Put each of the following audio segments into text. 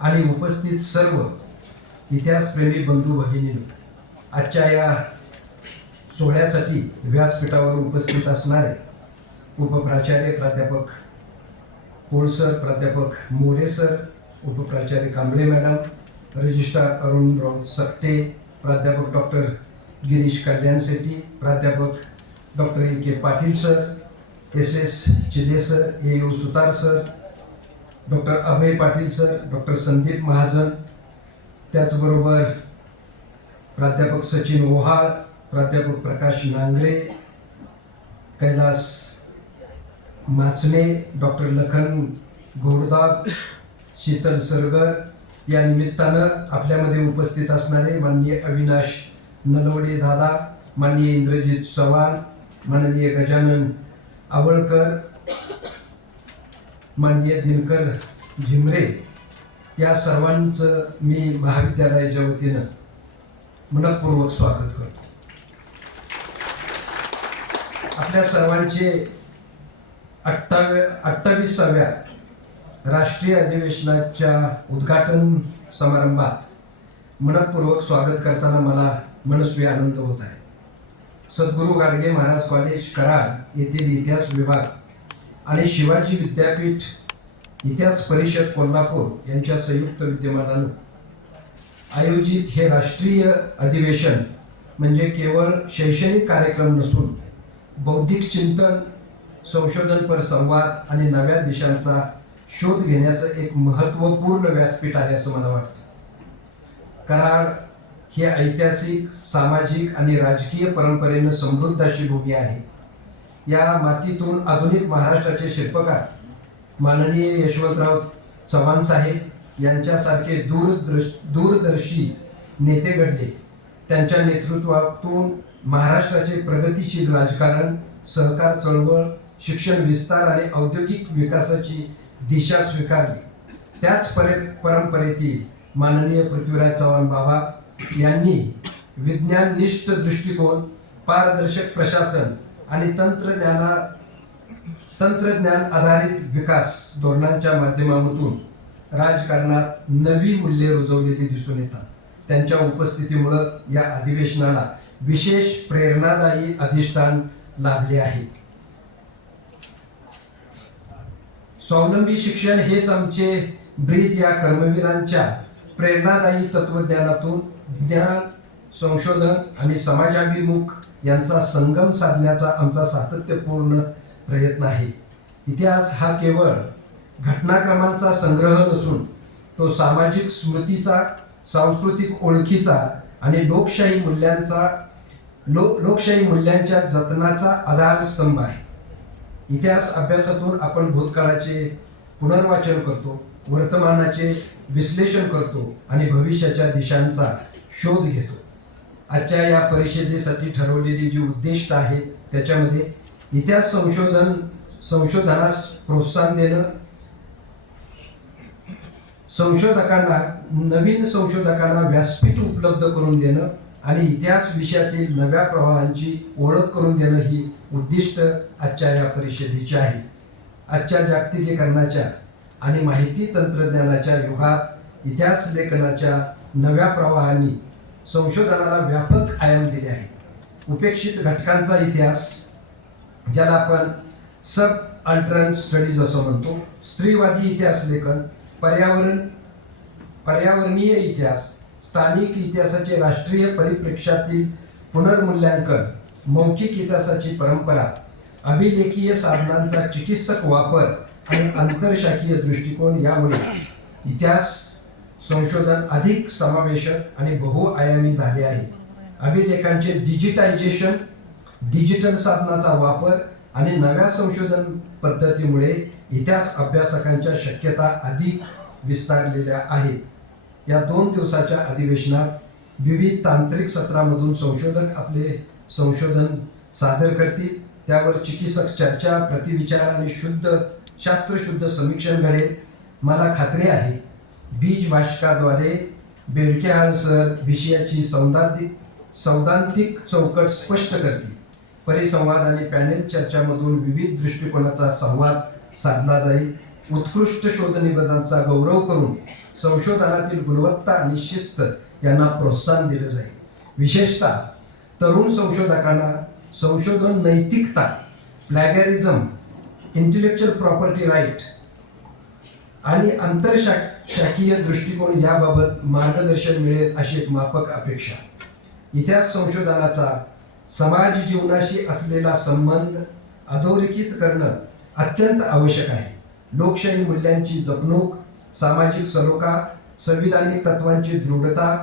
आणि उपस्थित सर्व इतिहासप्रेमी बंधू भगिनींनो, आजच्या या सोहळ्यासाठी व्यासपीठावर उपस्थित असणारे उपप्राचार्य प्राध्यापक पोळ सर, प्राध्यापक मोरे सर, उपप्राचार्य कांबळे मॅडम, रजिस्ट्रार अरुणराव सकटे, प्राध्यापक डॉक्टर गिरीश कल्याण शेट्टी, प्राध्यापक doctor A K. Patil sir, S S. Chile sir, A U. Sutar sir, doctor Abhay Patil sir, doctor Sandeep Mahajan, त्याचबरोबर प्राध्यापक सचिन ओहाळ, प्राध्यापक प्रकाश नांगरे, कैलास माचने, डॉक्टर लखन घोडदाब, शीतल सरगर, या निमित्तानं आपल्यामध्ये उपस्थित असणारे माननीय अविनाश नलवडे दादा, माननीय इंद्रजित चव्हाण, माननीय गजानन आवळकर, माननीय दिनकर झिमरे, या सर्वांचं मी महाविद्यालयाच्या वतीनं मनपूर्वक स्वागत करतो. आपल्या सर्वांचे 28व्या राष्ट्रीय अधिवेशनाच्या उद्घाटन समारंभात मनपूर्वक स्वागत करताना मला मनस्वी आनंद होत आहे. सद्गुरू गाडगे महाराज कॉलेज कराड येथील इतिहास विभाग आणि शिवाजी विद्यापीठ इतिहास परिषद कोल्हापूर यांच्या संयुक्त विद्यमानानं आयोजित हे राष्ट्रीय अधिवेशन म्हणजे केवळ शैक्षणिक कार्यक्रम नसून बौद्धिक चिंतन, संशोधनपर संवाद आणि नव्या दिशांचा शोध घेण्याचं एक महत्त्वपूर्ण व्यासपीठ आहे असं मला वाटतं. कराड ही ऐतिहासिक, सामाजिक आणि राजकीय परंपरेनं समृद्ध अशी भूमी आहे. या मातीतून आधुनिक महाराष्ट्राचे शिल्पकार माननीय यशवंतराव चव्हाण साहेब यांच्यासारखे दूरदर्शी नेते घडले. त्यांच्या नेतृत्वातून महाराष्ट्राचे प्रगतिशील राजकारण, सहकार चळवळ, शिक्षण विस्तार आणि औद्योगिक विकासाची दिशा स्वीकारली. त्याच परंपरेतील माननीय पृथ्वीराज चव्हाण बाबा यांनी विज्ञाननिष्ठ दृष्टिकोन, पारदर्शक प्रशासन आणि तंत्रज्ञान आधारित विकास धोरणांच्या माध्यमातून राजकारणात नवी मूल्ये रुजवलेली दिसून येतात. त्यांच्या उपस्थितीमुळे या अधिवेशनाला विशेष प्रेरणादायी अधिष्ठान लाभले आहे. स्वावलंबी शिक्षण हेच आमचे ब्रीद या कर्मवीरांच्या प्रेरणादायी तत्वज्ञानातून ज्ञान, संशोधन आणि समाजाभिमुख यांचा संगम साधण्याचा आमचा सातत्यपूर्ण प्रयत्न आहे. इतिहास हा केवळ घटनाक्रमांचा संग्रह नसून तो सामाजिक स्मृतीचा, सांस्कृतिक ओळखीचा आणि लोकशाही मूल्यांच्या जतनाचा आधारस्तंभ आहे. इतिहास अभ्यासातून आपण भूतकाळाचे पुनर्वाचन करतो, वर्तमानाचे विश्लेषण करतो आणि भविष्याच्या दिशांचा शोध घेतो. आजच्या या परिषदेसाठी ठरवलेली जी उद्दिष्ट आहेत त्याच्यामध्ये इतिहास संशोधनास प्रोत्साहन देणं, नवीन संशोधकांना व्यासपीठ उपलब्ध करून देणं आणि इतिहास विषयातील नव्या प्रवाहांची ओळख करून देणं ही उद्दिष्ट आजच्या या परिषदेची आहे. आजच्या जागतिकीकरणाच्या आणि माहिती तंत्रज्ञानाच्या युगात इतिहास लेखनाच्या नव्या प्रवाहांनी संशोधनाला व्यापक आयाम दिले आहे. उपेक्षित घटकांचा इतिहास, ज्याला आपण सब अल्टरन स्टडीज असं म्हणतो, स्त्रीवादी इतिहास लेखन, पर्यावरणीय इतिहास, स्थानिक इतिहासाचे राष्ट्रीय परिप्रेक्ष्यातील पुनर्मूल्यांकन, मौखिक इतिहासाची परंपरा, अभिलेखीय साधनांचा चिकित्सक वापर आणि आंतरशाखीय दृष्टिकोन यामुळे इतिहास संशोधन अधिक समावेशक आणि बहुआयामी झाले आहे. अभिलेखांचे डिजिटायझेशन, डिजिटल साधनाचा वापर आणि नव्या संशोधन पद्धतीमुळे इतिहास अभ्यासकांच्या शक्यता अधिक विस्तारलेल्या आहेत. या 2 दिवसाच्या अधिवेशनात विविध तांत्रिक सत्रामधून संशोधक आपले संशोधन सादर करतील. त्यावर चिकित्सक चर्चा, प्रतिविचार आणि शास्त्रशुद्ध समीक्षण घडेल. मला खात्री आहे बीज भाषकाद्वारे बेडकेहाळ सर विषयाची सैद्धांतिक चौकट स्पष्ट करतील. परिसंवाद आणि पॅनेल चर्चामधून विविध दृष्टिकोनाचा संवाद साधला जाईल. उत्कृष्ट शोध निबंधांचा गौरव करून संशोधनातील गुणवत्ता आणि शिस्त यांना प्रोत्साहन दिले जाईल. विशेषतः तरुण संशोधकांना संशोधन नैतिकता, प्लॅगॅरिझम, इंटेलेक्च्युअल प्रॉपर्टी राईट आणि आंतरशाखीय दृष्टिकोन याबाबत मार्गदर्शन मिळेल अशी एक माफक अपेक्षा. इतिहास संशोधनाचा समाज जीवनाशी असलेला संबंध अधोरेखित करणं अत्यंत आवश्यक आहे. लोकशाही मूल्यांची जपणूक, सामाजिक सलोखा, संविधानिक तत्वांची दृढता,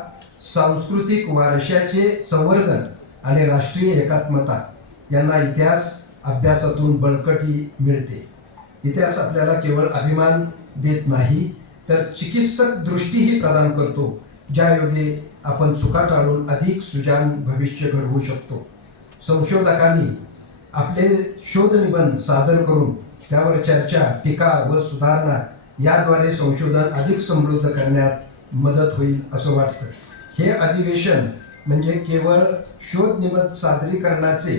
सांस्कृतिक वारशाचे संवर्धन आणि राष्ट्रीय एकात्मता यांना इतिहास अभ्यासातून बळकटी मिळते. इतिहास आपल्याला केवळ अभिमान देत नाही तर चिकित्सक दृष्टीही प्रदान करतो, ज्यायोगे आपण चुका टाळून अधिक सुजाण भविष्य घडवू शकतो. संशोधकांनी आपले शोध निबंध सादर करून त्यावर चर्चा, टीका व सुधारणा याद्वारे संशोधन अधिक समृद्ध करण्यात मदत होईल असं वाटतं. हे अधिवेशन म्हणजे केवळ शोध निबंध सादरीकरणाचे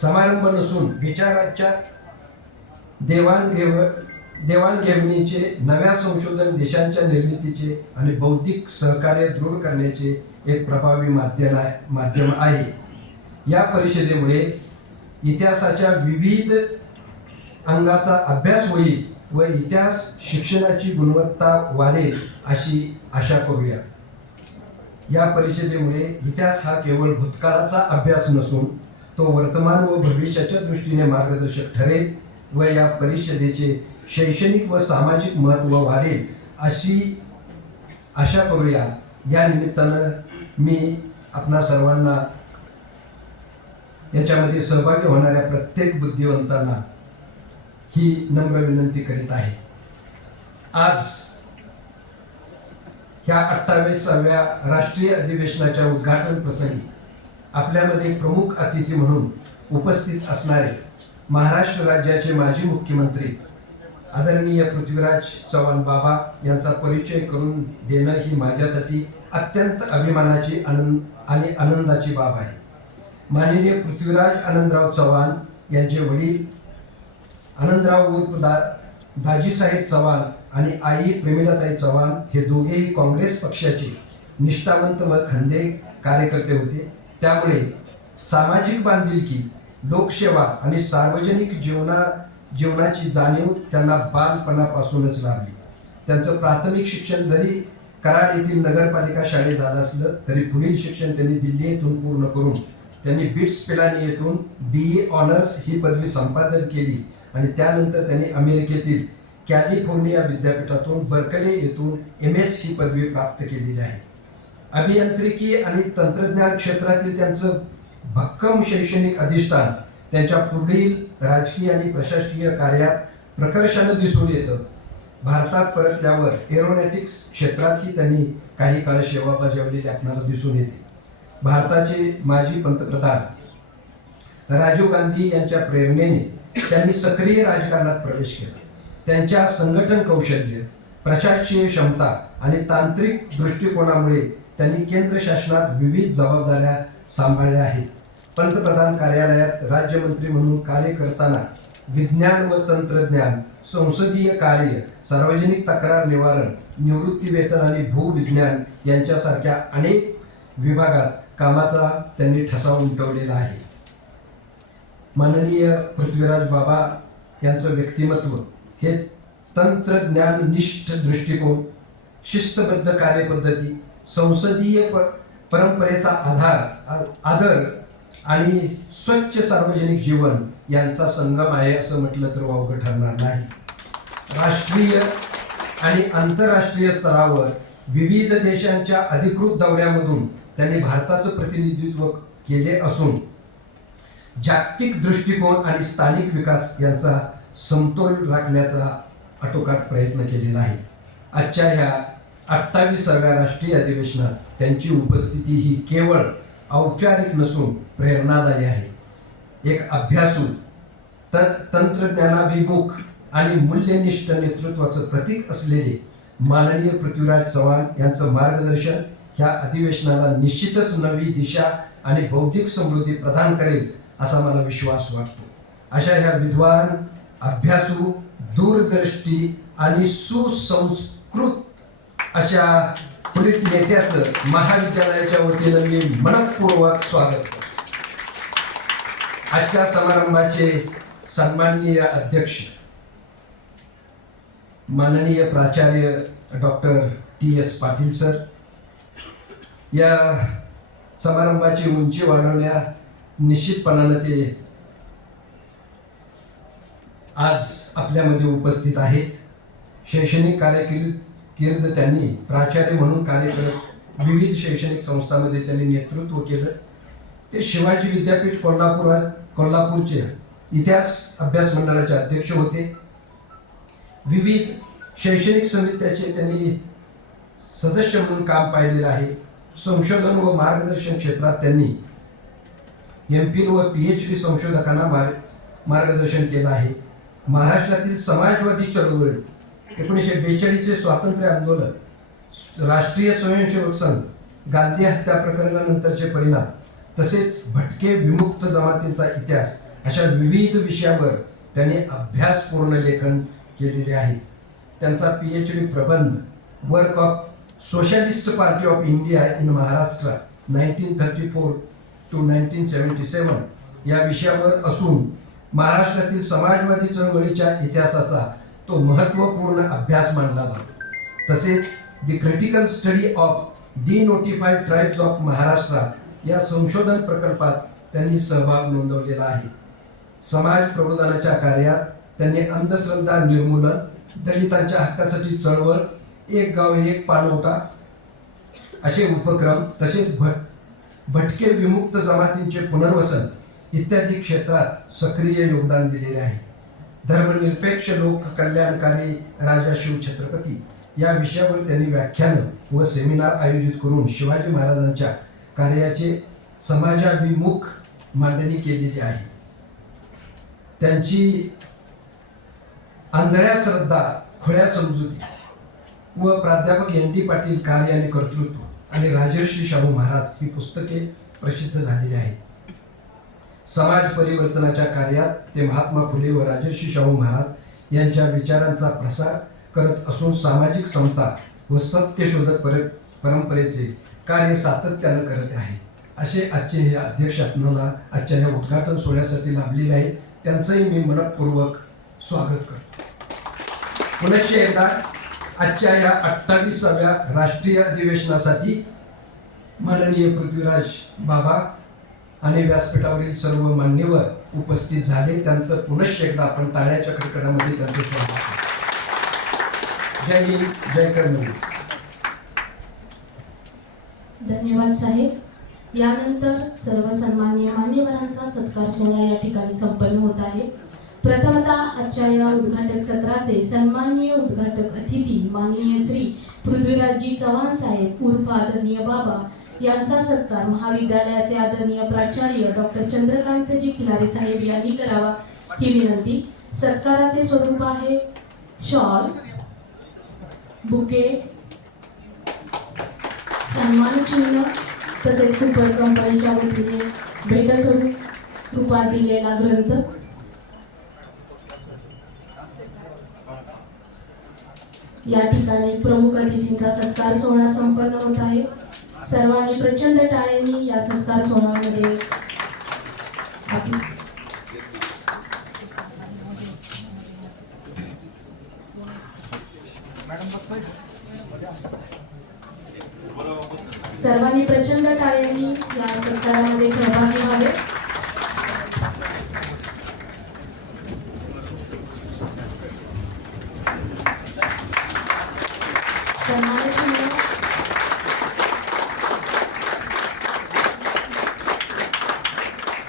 समारंभ नसून विचारांच्या देवाणघेवाणीचे, नव्या संशोधन देशांच्या निर्मितीचे आणि बौद्धिक सहकार्य दृढ करण्याचे एक प्रभावी माध्यम आहे. या परिषदेमुळे इतिहासाच्या विविध अंगाचा अभ्यास होईल व इतिहास शिक्षणाची गुणवत्ता वाढेल अशी आशा करूया. या परिषदेमुळे इतिहास हा केवळ भूतकाळाचा अभ्यास नसून तो वर्तमान व भविष्याच्या दृष्टीने मार्गदर्शक ठरेल व या परिषदेचे शैक्षणिक व सामाजिक महत्त्व वाढेल अशी आशा करूया. या निमित्तानं मी आपणा सर्वांना, याच्यामध्ये सहभागी होणाऱ्या प्रत्येक बुद्धिवंतांना ही नम्र विनंती करीत आहे. आज ह्या 28व्या राष्ट्रीय अधिवेशनाच्या उद्घाटन प्रसंगी आपल्यामध्ये प्रमुख अतिथी म्हणून उपस्थित असणारे महाराष्ट्र राज्याचे माजी मुख्यमंत्री आदरणीय पृथ्वीराज चव्हाण बाबा यांचा परिचय करून देणं ही माझ्यासाठी अत्यंत अभिमानाची आणि आनंदाची बाब आहे. माननीय पृथ्वीराज आनंदराव चव्हाण यांचे वडील आनंदराव उर्फ दाजीसाहेब चव्हाण आणि आई प्रेमिलाताई चव्हाण हे दोघेही काँग्रेस पक्षाचे निष्ठावंत व खंदे कार्यकर्ते होते. त्यामुळे सामाजिक बांधिलकी, लोकसेवा आणि सार्वजनिक जीवनाची जाणीव त्यांना बालपणापासूनच लाभली. त्यांचं प्राथमिक शिक्षण जरी कराड येथील नगरपालिका शाळेत झालं असलं तरी पुढील शिक्षण त्यांनी दिल्ली येथून पूर्ण करून त्यांनी बिट्स पिलानी येथून BA ऑनर्स ही पदवी संपादन केली आणि त्यानंतर त्यांनी अमेरिकेतील कॅलिफोर्निया विद्यापीठातून बर्कले येथून MS ही पदवी प्राप्त केलेली आहे. अभियांत्रिकी आणि तंत्रज्ञान क्षेत्रातील त्यांचं भक्कम शैक्षणिक अधिष्ठान त्यांच्या पुढील राजकीय आणि प्रशासकीय कार्यात प्रकर्षानं दिसून येतं. भारतात परतल्यावर एरोनॉटिक्स क्षेत्रातही त्यांनी काही काळ सेवा बजावलेली आपल्याला दिसून येते. भारताचे माजी पंतप्रधान राजीव गांधी यांच्या प्रेरणेने त्यांनी सक्रिय राजकारणात प्रवेश केला. त्यांच्या संघटन कौशल्य, प्रशासकीय क्षमता आणि तांत्रिक दृष्टिकोनामुळे त्यांनी केंद्र शासनात विविध जबाबदाऱ्या सांभाळल्या आहेत. पंतप्रधान कार्यालयात राज्यमंत्री म्हणून कार्य करताना विज्ञान व तंत्रज्ञान, संसदीय कार्य, सार्वजनिक तक्रार निवारण, निवृत्ती वेतन आणि भूविज्ञान यांच्यासारख्या अनेक विभागात कामाचा त्यांनी ठसा उमटवलेला आहे. माननीय पृथ्वीराज बाबा यांचं व्यक्तिमत्व हे तंत्रज्ञाननिष्ठ दृष्टिकोन, शिस्तबद्ध कार्यपद्धती, संसदीय परंपरेचा आदर आणि स्वच्छ सार्वजनिक जीवन यांचा संगम आहे असं म्हटलं तर वावगं ठरणार नाही. राष्ट्रीय आणि आंतरराष्ट्रीय स्तरावर विविध देशांच्या अधिकृत दौऱ्यामधून त्यांनी भारताचं प्रतिनिधित्व केले असून जागतिक दृष्टिकोन आणि स्थानिक विकास यांचा समतोल राखण्याचा आटोकाट प्रयत्न केलेला आहे. आजच्या ह्या 28व्या राष्ट्रीय अधिवेशनात त्यांची उपस्थिती ही केवळ औपचारिक नसून प्रेरणादायी आहे. एक अभ्यासू, तंत्रज्ञानाभिमुख आणि मूल्यनिष्ठ नेतृत्वाचं प्रतीक असलेले माननीय पृथ्वीराज चव्हाण यांचं मार्गदर्शन ह्या अधिवेशनाला निश्चितच नवी दिशा आणि बौद्धिक समृद्धी प्रदान करेल असा मला विश्वास वाटतो. अशा ह्या विद्वान अभ्यासू, दूरदृष्टी आणि सुसंस्कृत अशा पुढील नेत्याचं महाविद्यालयाच्या वतीनं मी मनपूर्वक स्वागत करतो. आजच्या समारंभाचे सन्माननीय अध्यक्ष माननीय प्राचार्य डॉक्टर TS पाटील सर, या समारंभाची उंची वाढवण्या निश्चितपणानं ते आज आपल्यामध्ये उपस्थित आहेत. शैक्षणिक कारकीर्द त्यांनी प्राचार्य म्हणून कार्य करत विविध शैक्षणिक संस्थांमध्ये त्यांनी नेतृत्व केलं. ते शिवाजी विद्यापीठ कोल्हापूरचे इतिहास अभ्यास मंडळाचे अध्यक्ष होते. विविध शैक्षणिक समित्याचे त्यांनी सदस्य म्हणून काम पाहिलेलं आहे. संशोधन व मार्गदर्शन क्षेत्रात त्यांनी MPhil व PhD संशोधकांना मार्गदर्शन केलं आहे. महाराष्ट्रातील समाजवादी चळवळी, 1942चे स्वातंत्र्य आंदोलन, राष्ट्रीय स्वयंसेवक संघ, गांधी हत्या प्रकरणानंतरचे परिणाम, तसेच भटके विमुक्त जमातींचा इतिहास अशा विविध विषयावर त्यांनी अभ्यासपूर्ण लेखन केलेले आहे. त्यांचा PhD प्रबंध work of socialist party of India in Maharashtra 1934 to 1977 या विषयावर असून महाराष्ट्रातील समाजवादी चळवळीच्या इतिहासाचा तो महत्त्वपूर्ण अभ्यास मानला जातो. तसेच the critical study of denotified tribes of Maharashtra या संशोधन प्रकल्पात त्यांनी सहभाग नोंदवलेला आहे. समाज प्रबोधनाच्या कार्यात त्यांनी अंधश्रद्धा निर्मूलन, दलितांच्या हक्कासाठी चळवळ, एक गाव एक पाणवठा असे उपक्रम, तसेच भटके विमुक्त जमातींचे पुनर्वसन इत्यादी क्षेत्रात सक्रिय योगदान दिलेले आहे. धर्मनिरपेक्ष लोक कल्याणकारी राजा शिव छत्रपती या विषयावर त्यांनी व्याख्यानं व सेमिनार आयोजित करून शिवाजी महाराजांच्या कार्याचे समाजाभिमुख मांडणी केलेली आहे. त्यांची आंधळ्या श्रद्धा, खुळ्या समजुती व प्राध्यापक NT पाटील कार्य आणि कर्तृत्व आणि राजर्षी शाहू महाराज ही पुस्तके प्रसिद्ध झालेली आहेत. समाज परिवर्तनाच्या कार्यात ते महात्मा फुले व राजर्षी शाहू महाराज यांच्या विचारांचा प्रसार करत असून सामाजिक समता व सत्यशोधक परंपरेचे कार्य सातत्यानं करत आहे. असे आजचे हे अध्यक्ष आपल्याला आजच्या या उद्घाटन सोहळ्यासाठी लाभलेले आहेत. त्यांचंही मी मनपूर्वक स्वागत करतो. पुनश्च एकदा आजच्या या 28व्या राष्ट्रीय अधिवेशनासाठी माननीय पृथ्वीराज बाबा आणि व्यासपीठावरील सर्व मान्यवर उपस्थित झाले. त्यांचं पुनश्च एकदा आपण टाळ्याच्या कडकडामध्ये त्यांचं स्वागत करतो. जय हिंद, जय कर्मवीर. धन्यवाद साहेब. यानंतर सर्व सन्माननीय मान्यवरांचा सत्कार सोहळा या ठिकाणी संपन्न होत आहे. प्रथमतः आजच्या या उद्घाटक सत्राचे सन्माननीय उद्घाटक अतिथी माननीय श्री पृथ्वीराजजी चव्हाण साहेब उर्फ आदरणीय बाबा यांचा सत्कार महाविद्यालयाचे आदरणीय प्राचार्य डॉक्टर चंद्रकांतजी खिलारे साहेब यांनी करावा ही विनंती. सत्काराचे स्वरूप आहे शॉल, बुके, सन्मान चिन्ह तसेच कुपर कंपनीच्या वतीने भेटस्वरूप रूपात दिलेला ग्रंथ. या ठिकाणी प्रमुख अतिथींचा सत्कार सोहळा संपन्न होत आहे. सर्वांनी प्रचंड टाळ्यांनी या सत्कार सोहळ्यामध्ये सर्वांनी प्रचंड टाळ्यांनी या सत्कारामध्ये सहभागी व्हावे.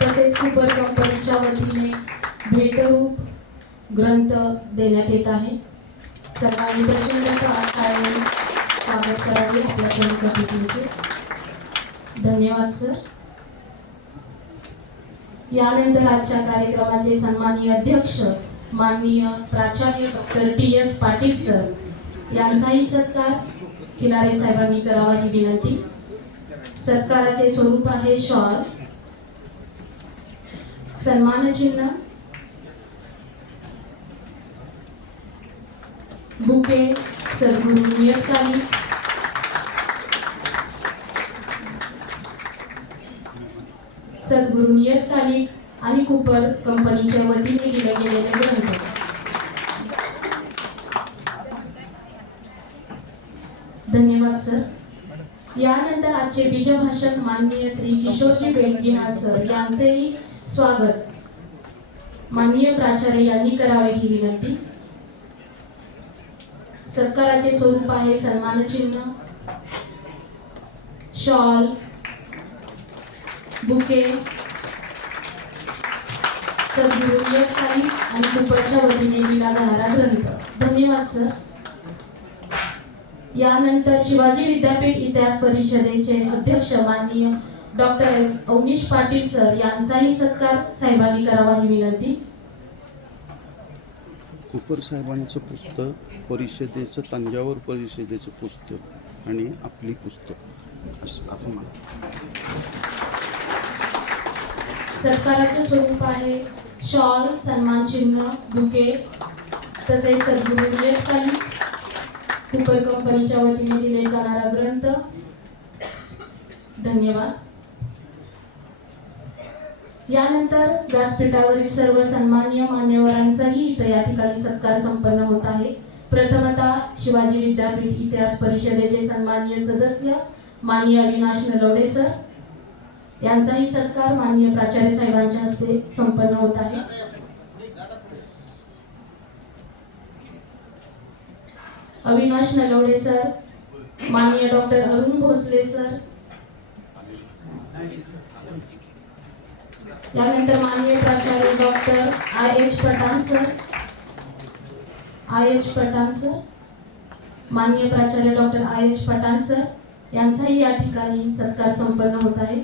तसेच कुपर कंपनीच्या वतीने भेटरूप ग्रंथ देण्यात येत आहे. सर्वांनी प्रचंड टाळ्यांनी स्वागत करावे आपल्या प्रमुख अतिथींचे. धन्यवाद सर. यानंतर आजच्या कार्यक्रमाचे सन्माननीय अध्यक्ष माननीय प्राचार्य डॉक्टर TS पाटील सर यांचाही सत्कार खिलारे साहेबांनी करावा ही विनंती. सत्काराचे स्वरूप आहे शॉल, सन्मान चिन्ह, बुके सद्गुरू नियतकालिक, सद्गुरू नियतकालिक आणि कूपर कंपनीच्या वतीने दिले गेलेले ग्रंथ. धन्यवाद सर. यानंतर आजचे बीजभाषक माननीय श्री किशोरजी बेळकीनाळ सर यांचेही स्वागत माननीय प्राचार्य यांनी करावे ही विनंती. सत्काराचे स्वरूप आहे सन्मानचिन्ह, शॉल, बुके, सद्गुरू नियतकालिक आणि कूपरच्या वतीने दिला जाणारा ग्रंथ. धन्यवाद सर. यानंतर शिवाजी विद्यापीठ इतिहास परिषदेचे अध्यक्ष माननीय डॉक्टर अवनीश पाटील सर यांचाही सत्कार साहेबांनी करावा ही विनंती. कूपर साहेबांचं पुस्तक, परिषदेचं, तंजावर परिषदेचं पुस्तक आणि आपली पुस्तक असं म्हणतात. सत्काराचं स्वरूप आहे शॉल, सन्मानचिन्ह, बुके तसेच सद्गुरू नियतकालिक, कूपर कंपनीच्या वतीने दिले जाणारा ग्रंथ. धन्यवाद. यानंतर व्यासपीठावरील सर्व सन्माननीय मान्यवरांचाही इथं या ठिकाणी सत्कार संपन्न होत आहे. प्रथमतः शिवाजी विद्यापीठ इतिहास परिषदेचे सन्माननीय सदस्य माननीय अविनाश नलवडे सर यांचाही सत्कार माननीय प्राचार्य साहेबांच्या हस्ते संपन्न होत आहे. अविनाश नलवडे सर, माननीय डॉक्टर अरुण भोसले सर, यानंतर माननीय प्राचार्य doctor IH Pathan sir, IH Pathan sir, माननीय प्राचार्य डॉक्टर IH पठाण सर यांचाही या ठिकाणी सत्कार संपन्न होत आहे.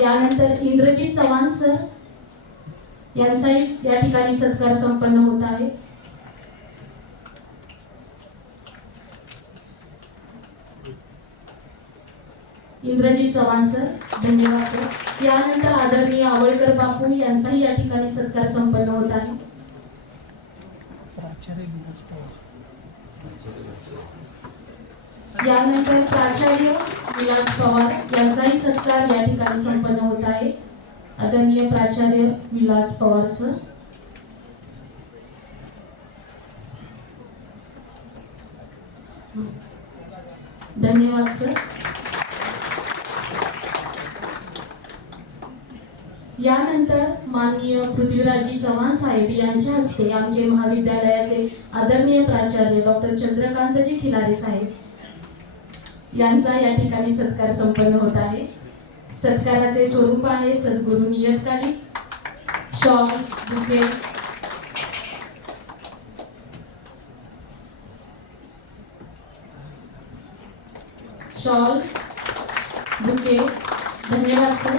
यानंतर इंद्रजीत चव्हाण सर यांचाही या ठिकाणी सत्कार संपन्न होत आहे. इंद्रजीत चव्हाण सर, धन्यवाद सर. यानंतर आदरणीय आवळकर बापू यांचाही या ठिकाणी सत्कार संपन्न होत आहे. यानंतर प्राचार्य विलास पवार यांचाही सत्कार या ठिकाणी संपन्न होत आहे. आदरणीय प्राचार्य विलास पवार सर. धन्यवाद सर. यानंतर माननीय पृथ्वीराजजी चव्हाण साहेब यांच्या हस्ते आमचे महाविद्यालयाचे आदरणीय प्राचार्य डॉक्टर चंद्रकांतजी खिलारे साहेब यांचा या ठिकाणी सत्कार संपन्न होत आहे. सत्काराचे स्वरूप आहे सद्गुरू नियतकालिक, शॉल, बुके, शॉल, बुके. धन्यवाद सर.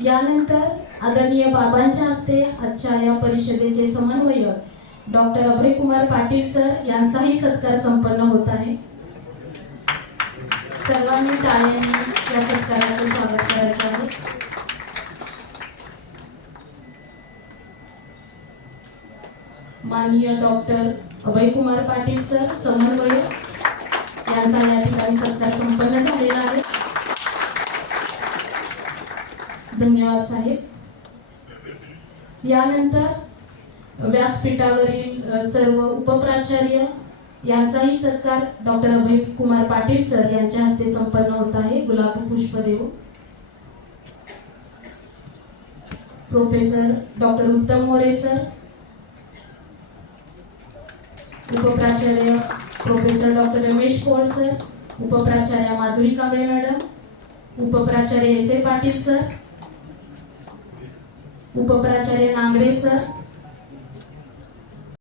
यानंतर आदरणीय बाबांच्या हस्ते आजच्या या परिषदेचे समन्वयक डॉक्टर अभयकुमार पाटील सर यांचाही सत्कार संपन्न होत आहे. सर्वांनी टाळ्यांनी या सत्काराचे स्वागत करायचे आहे. माननीय डॉक्टर अभयकुमार पाटील सर समन्वयक यांचा या ठिकाणी सत्कार संपन्न झालेला आहे. धन्यवाद साहेब. यानंतर व्यासपीठावरील सर्व उपप्राचार्य यांचाही सत्कार डॉक्टर अभयकुमार पाटील सर यांच्या हस्ते संपन्न होत आहे. गुलाब पुष्प देऊ. Professor doctor Uttam More sir, उपप्राचार्य professor doctor Ramesh Pol sir, उपप्राचार्य माधुरी कांबळे मॅडम, उपप्राचार्य S.A. पाटील सर, उपप्राचार्य नांगरे सर,